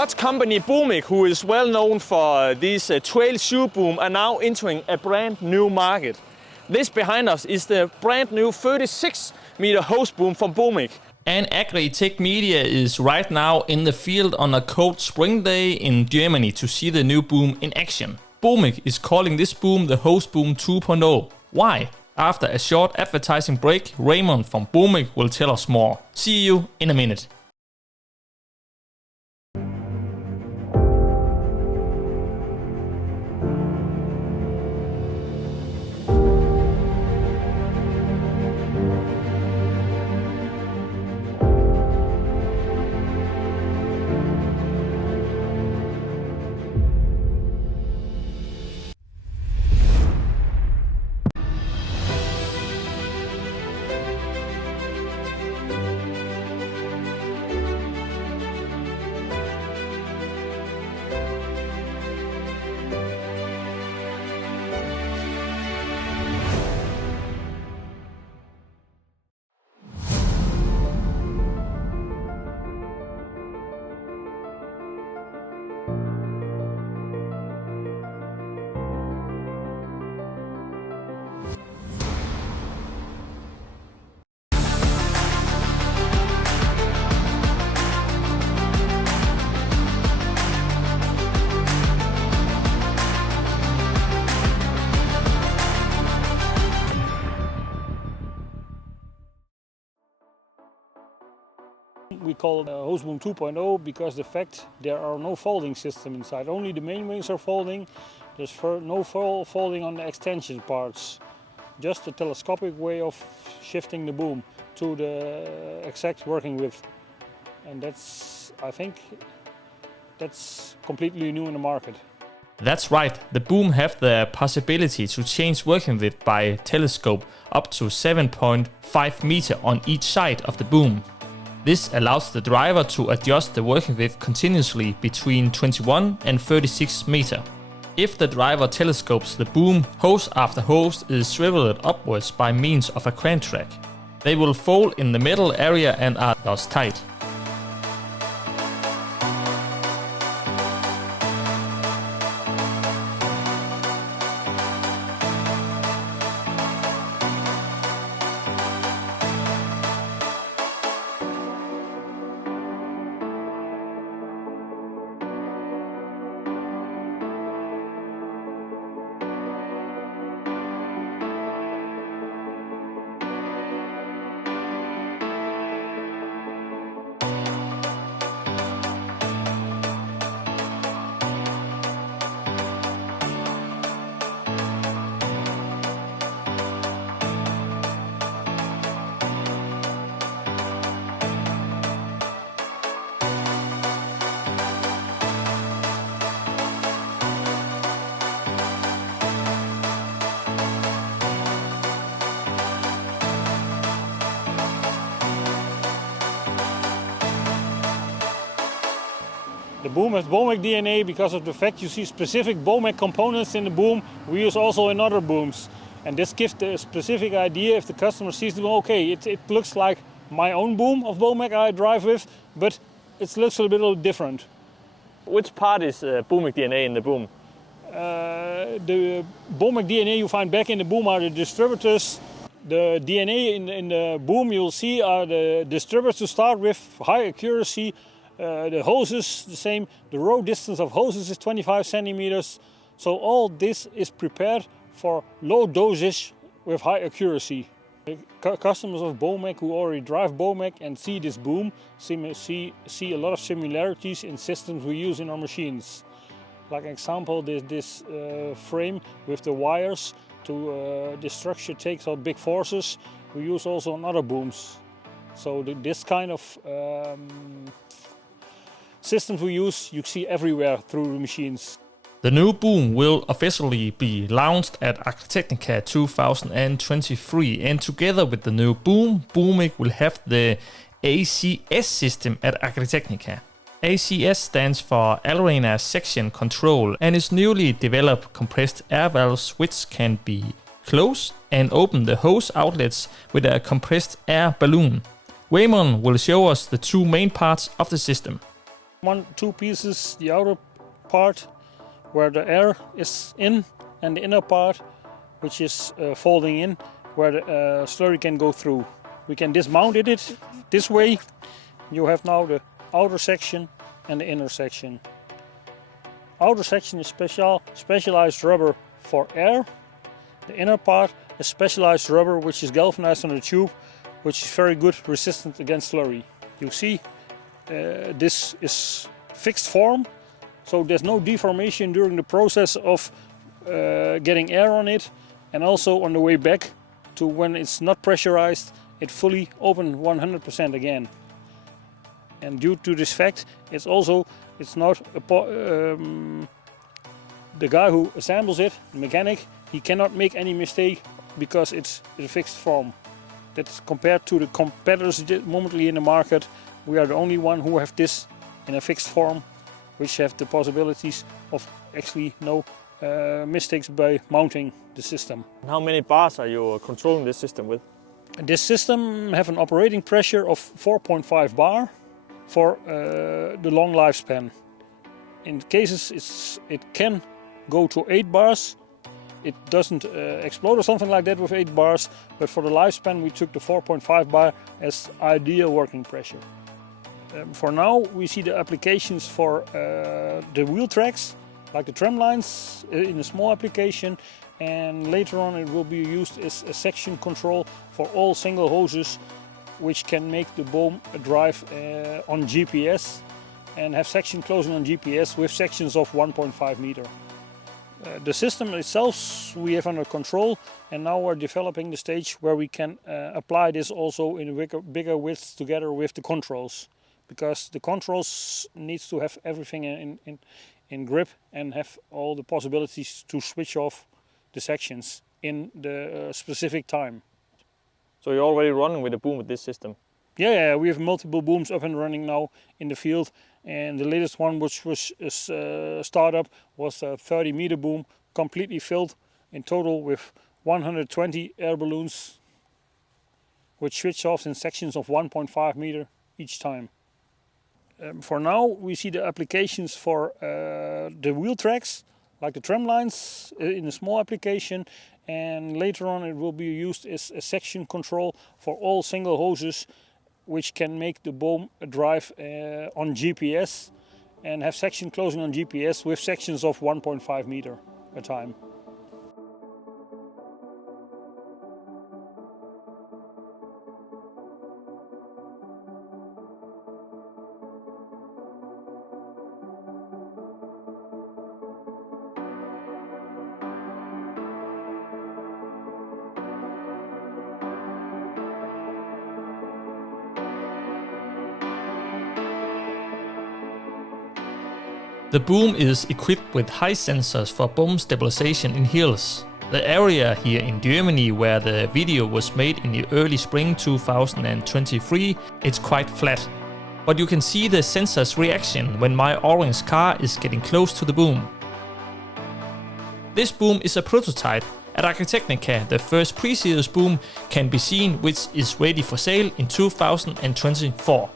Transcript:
Dutch company Bomech, who is well known for these trail shoe boom, are now entering a brand new market. This behind us is the brand new 36-meter hose boom from Bomech. And Agritech Media is right now in the field on a cold spring day in Germany to see the new boom in action. Bomech is calling this boom the Hose Boom 2.0. Why? After a short advertising break, Raymond from Bomech will tell us more. See you in a minute. We call it Hose Boom 2.0 because the fact there are no folding system inside. Only the main wings are folding. There's no folding on the extension parts. Just a telescopic way of shifting the boom to the exact working width. And I think that's completely new in the market. That's right, the boom have the possibility to change working width by telescope up to 7.5 meter on each side of the boom. This allows the driver to adjust the working width continuously between 21 and 36 meter. If the driver telescopes the boom, hose after hose is swiveled upwards by means of a crane track. They will fold in the middle area and are thus tight. The boom has Bomech DNA because of the fact you see specific Bomech components in the boom we use also in other booms. And this gives the specific idea if the customer sees the boom, okay, it looks like my own boom of Bomech I drive with, but it looks a little different. Which part is Bomech DNA in the boom? The Bomech DNA you find back in the boom are the distributors. The DNA in the boom you'll see are the distributors to start with, high accuracy. The hoses, the same. The row distance of hoses is 25 centimeters. So all this is prepared for low dosage with high accuracy. Customers of Bomech who already drive Bomech and see this boom see a lot of similarities in systems we use in our machines. Like an example, this frame with the wires to this structure takes out big forces. We use also on other booms. So this kind of systems we use, you see everywhere through the machines. The new boom will officially be launched at Agritechnica 2023, and together with the new boom, Bomech will have the ACS system at Agritechnica. ACS stands for Arena Section Control and is newly developed compressed air valves which can be close and open the hose outlets with a compressed air balloon. Raymond will show us the two main parts of the system. Two pieces, the outer part where the air is in, and the inner part which is folding in, where the slurry can go through. We can dismount it this way. You have now the outer section and the inner section. Outer section is specialized rubber for air. The inner part is specialized rubber which is galvanized on the tube, which is very good resistant against slurry. You see, this is fixed form, so there's no deformation during the process of getting air on it, and also on the way back to when it's not pressurized, it fully open 100% again. And due to this fact, it's not the guy who assembles it, the mechanic, he cannot make any mistake because it's a fixed form. That's compared to the competitors momently in the market. We are the only one who have this in a fixed form, which have the possibilities of actually no mistakes by mounting the system. How many bars are you controlling this system with? This system have an operating pressure of 4.5 bar for the long lifespan. In cases it can go to 8 bars. It doesn't explode or something like that with 8 bars, but for the lifespan we took the 4.5 bar as ideal working pressure. For now we see the applications for the wheel tracks, like the tram lines in a small application, and later on it will be used as a section control for all single hoses, which can make the boom drive on GPS and have section closing on GPS with sections of 1.5 meter. The system itself we have under control, and now we're developing the stage where we can apply this also in a bigger width together with the controls, because the controls needs to have everything in grip and have all the possibilities to switch off the sections in the specific time. So you're already running with a boom with this system? Yeah, we have multiple booms up and running now in the field, and the latest one which was startup was a 30-meter boom, completely filled in total with 120 air balloons, which switch off in sections of 1.5 meter each time. For now we see the applications for the wheel tracks, like the tram lines in a small application, and later on it will be used as a section control for all single hoses, which can make the boom drive on GPS and have section closing on GPS with sections of 1.5 meter a time. The boom is equipped with high sensors for boom stabilization in hills. The area here in Germany where the video was made in the early spring 2023, it's quite flat. But you can see the sensor's reaction when my orange car is getting close to the boom. This boom is a prototype. At Agritechnica, the first pre-series boom can be seen, which is ready for sale in 2024.